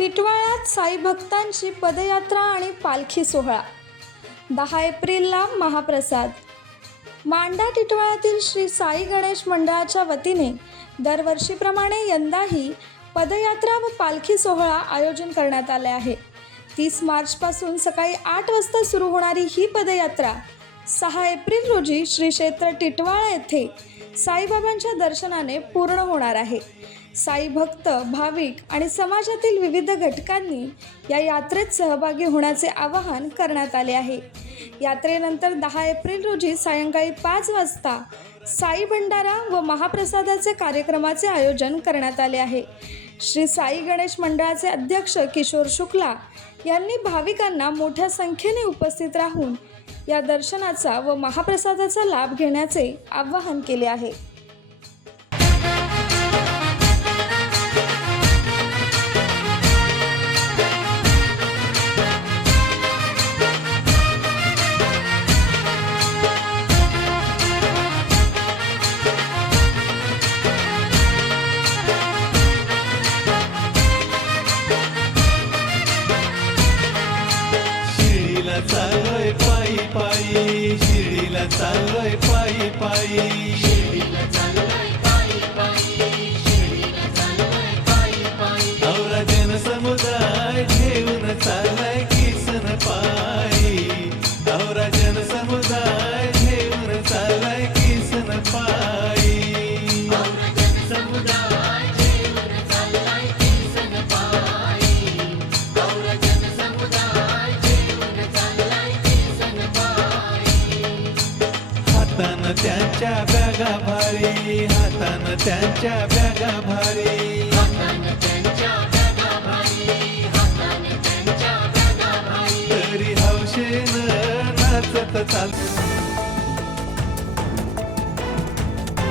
टिटवाळ्यात साई भक्तांची पदयात्रा आणि पालखी सोहळा. दहा एप्रिलला महाप्रसाद. मांडा टिटवाळ्यातील श्री साई गणेश मंडळाच्या वतीने दरवर्षीप्रमाणे यंदाही पदयात्रा व पालखी सोहळा आयोजन करण्यात आले आहे. तीस मार्चपासून सकाळी आठ वाजता सुरू होणारी ही पदयात्रा सहा एप्रिल रोजी श्री क्षेत्र टिटवाळा येथे साईबाबांच्या दर्शनाने पूर्ण होणार आहे. साई भक्त भाविक आणि समाजातील विविध घटकांनी या यात्रेत सहभागी होण्याचे आवाहन करण्यात आले आहे. यात्रेनंतर दहा एप्रिल रोजी सायंकाळी पाच वाजता साई भंडारा व महाप्रसादाचे कार्यक्रमाचे आयोजन करण्यात आले आहे. श्री साई गणेश मंडळाचे अध्यक्ष किशोर शुक्ला यांनी भाविकांना मोठ्या संख्येने उपस्थित राहून या दर्शनाचा व महाप्रसादाचा लाभ घेण्याचे आवाहन केले आहे. शिर्डीला चाललोय पायी पायी. हातानं त्यांच्या बॅगा भारी हातानं त्यांच्या बॅगा भारी. तरी हौशेनं नाचत चाल